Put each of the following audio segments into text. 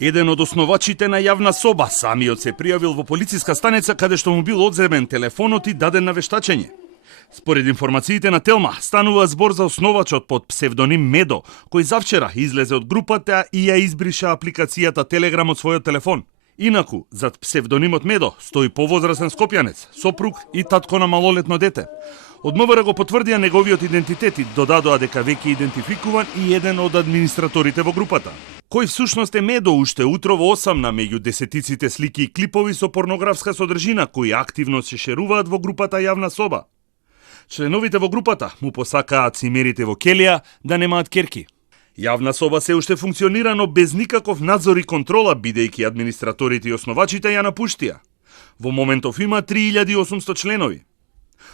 Еден од основачите на Јавна соба самиот се пријавил во полициска станица каде што му бил одземен телефонот и даден на вештачење. Според информациите на Телма, станува збор за основачот под псевдоним Медо, кој завчера излезе од групата и ја избриша апликацијата Телеграм од својот телефон. Инаку, зад псевдонимот Медо стои повозрасен скопјанец, сопруг и татко на малолетно дете. Од МВР го потврдија неговиот идентитет и додадоа дека веќе идентификуван и еден од администраторите во групата. Кој всушност е Медо, уште утро во 8 меѓу десетиците слики и клипови со порнографска содржина кои активно се шеруваат во групата Јавна соба. Членовите во групата му посакаат цимерите во келија да немаат керки. Јавна соба се уште функционира, но без никаков надзор и контрола, бидејќи администраторите и основачите ја напуштија. Во моментов има 3800 членови.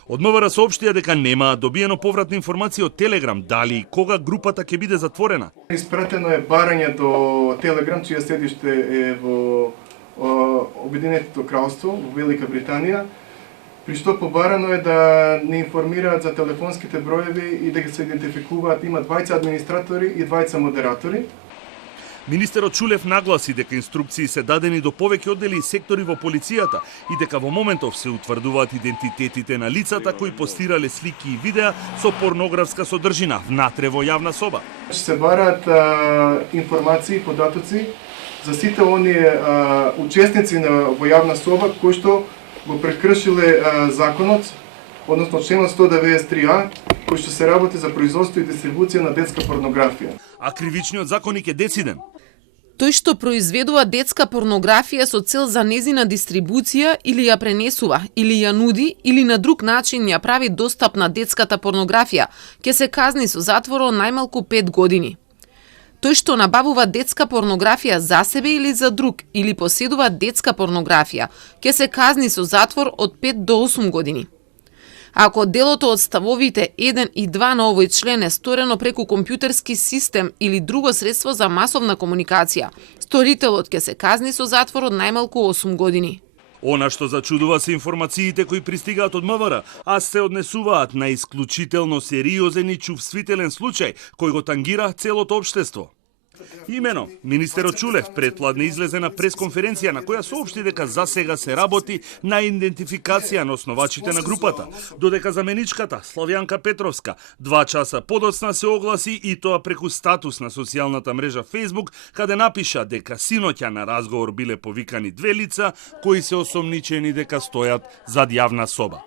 Од МВР соопштија дека нема добиено повратна информација од Телеграм дали и кога групата ќе биде затворена. Испратено е барање до Телеграм, чија седиште е во Обединетото кралство, во Велика Британија, при што побарано е да не информираат за телефонските броеви и да ги се идентификуваат. Има двајца администратори и двајца модератори. Министерот Чулев нагласи дека инструкции се дадени до повеќе оддели и сектори во полицијата и дека во моментов се утврдуваат идентитетите на лицата кои постирале слики и видеа со порнографска содржина внатре во Јавна соба. Се бараат информации и податоци за сите оние учесници во Јавна соба кои што го прекршиле законот, односно членот 193А, кој што се работи за производство и дистрибуција на детска порнографија. А кривичниот законник е дециден. Тој што произведува детска порнографија со цел за незина дистрибуција или ја пренесува, или ја нуди, или на друг начин ја прави достапна детската порнографија, ќе се казни со затвор од најмалку 5 години. Тој што набавува детска порнографија за себе или за друг, или поседува детска порнографија, ќе се казни со затвор од 5 до 8 години. Ако делото од ставовите 1 и 2 на овој член е сторено преку компјутерски систем или друго средство за масовна комуникација, сторителот ќе се казни со затвор од најмалку 8 години. Она што зачудува се информациите кои пристигаат од МВР, а се однесуваат на исклучително сериозен и чувствителен случај кој го тангира целото општество. Имено, министерот Чулев предпладне излезе на пресконференција на која соопшти дека за сега се работи на идентификација на основачите на групата, додека заменичката Славјанка Петровска 2 часа подоцна се огласи и тоа преку статус на социјалната мрежа Facebook, каде напиша дека синоќа на разговор биле повикани 2 лица кои се осомничени дека стојат зад Јавна соба.